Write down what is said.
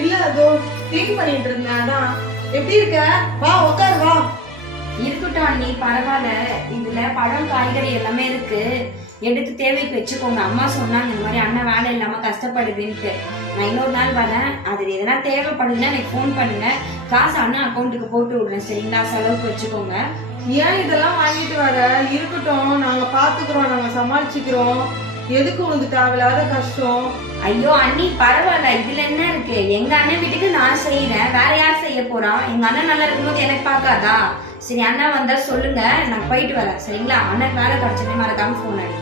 இல்ல அதோ க்ளீன் பண்ணிட்டு இருந்தேன். அதான். எப்படி இருக்க? வா உட்கார் வா. இருக்கட்டும் அண்ணி, பரவாயில்ல. இதுல பழம் காய்கறி எல்லாமே இருக்கு, எடுத்து தேவைக்கு வச்சுக்கோங்க. அம்மா சொன்னாங்க இந்த மாதிரி அண்ணன் வேலை இல்லாம கஷ்டப்படுதுன்ட்டு. நான் இன்னொரு நாள் வரேன். அது எதனா தேவைப்படுதுன்னா எனக்கு ஃபோன் பண்ணுங்க. காசு அண்ணன் அக்கௌண்ட்டுக்கு போட்டு விடுறேன், சரிங்களா? செலவுக்கு வச்சுக்கோங்க. ஏன் இதெல்லாம் வாங்கிட்டு வர? இருக்கட்டும், நாங்க பாத்துக்கிறோம், நாங்க சமாளிச்சுக்கிறோம். எதுக்கு உனக்கு தேவையில்லாத கஷ்டம்? ஐயோ அண்ணி பரவாயில்ல, இதுல என்ன இருக்கு? எங்க அண்ணன் வீட்டுக்கு நான் செய்யறேன், வேற யார் செய்ய போறா? எங்க அண்ணன் நல்லா இருக்கும்போது எனக்கு பார்க்காதா? சரி, அண்ணா வந்தா சொல்லுங்க, நான் போயிட்டு வரேன், சரிங்களா? அண்ணன் வேலை கிடைச்சதே மறக்காம ஃபோன் அடி.